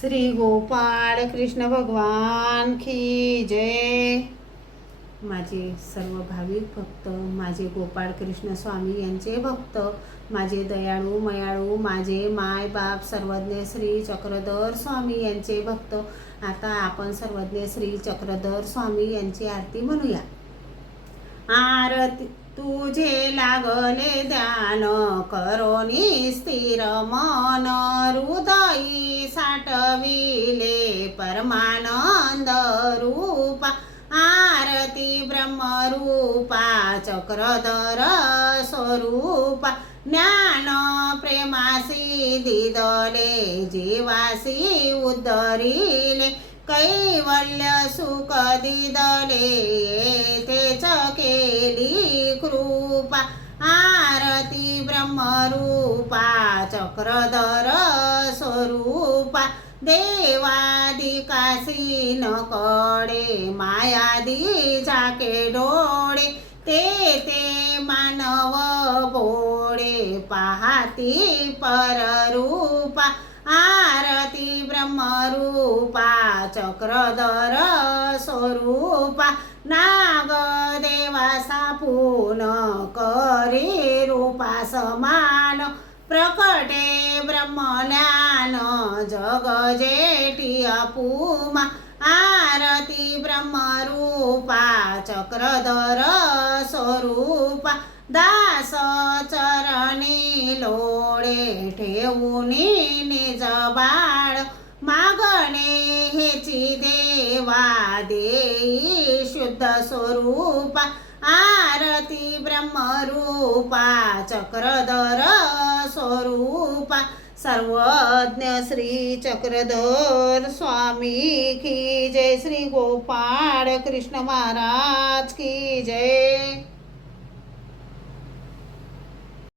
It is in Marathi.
श्री गोपाळ कृष्ण भगवान की जय। माझे सर्व भाविक भक्त, माझे गोपाळ कृष्ण स्वामी यांचे भक्त, माझे दयाळू मयाळू, माझे माय बाप सर्वज्ञ श्री चक्रधर स्वामी यांचे भक्त। आता आपण सर्वज्ञ श्री चक्रधर स्वामी यांची आरती म्हणूया। आरती तुझे लागले ध्यान, करोनी स्थिर मन, हृदयी साठविले परमानंद रूपा। आरती ब्रह्मरूपा चक्रधर स्वरूपा, ज्ञान प्रेमासी दिदले जीवासी उद्धरिले, कैवल्य सुख दिदले येथेच केली कृपा। आरती ब्रह्मरूपा चक्रधर स्वरूपा, देवादिकासी न कळे मायादी झाके डोळे, ते मानव भोळे पाहती पररूपा। आरती ब्रह्मरूपा चक्रधर स्वरूपा, नागदेवा सापून करी रूपा समान, प्रकटे ब्रह्मज्ञान जग जेठी अपुमा। आरती ब्रह्मरूपा चक्रधर स्वरूपा, दास चरणी लोळे ठेवूनी निज बाळ, मागणे हेची देवा देई शुद्ध स्वरूपा। आरती ब्रह्मरूपा चक्रधर स्वरूपा, सर्वज्ञ श्री चक्रधर स्वामी की जय। श्री गोपाळ कृष्ण महाराज की जय।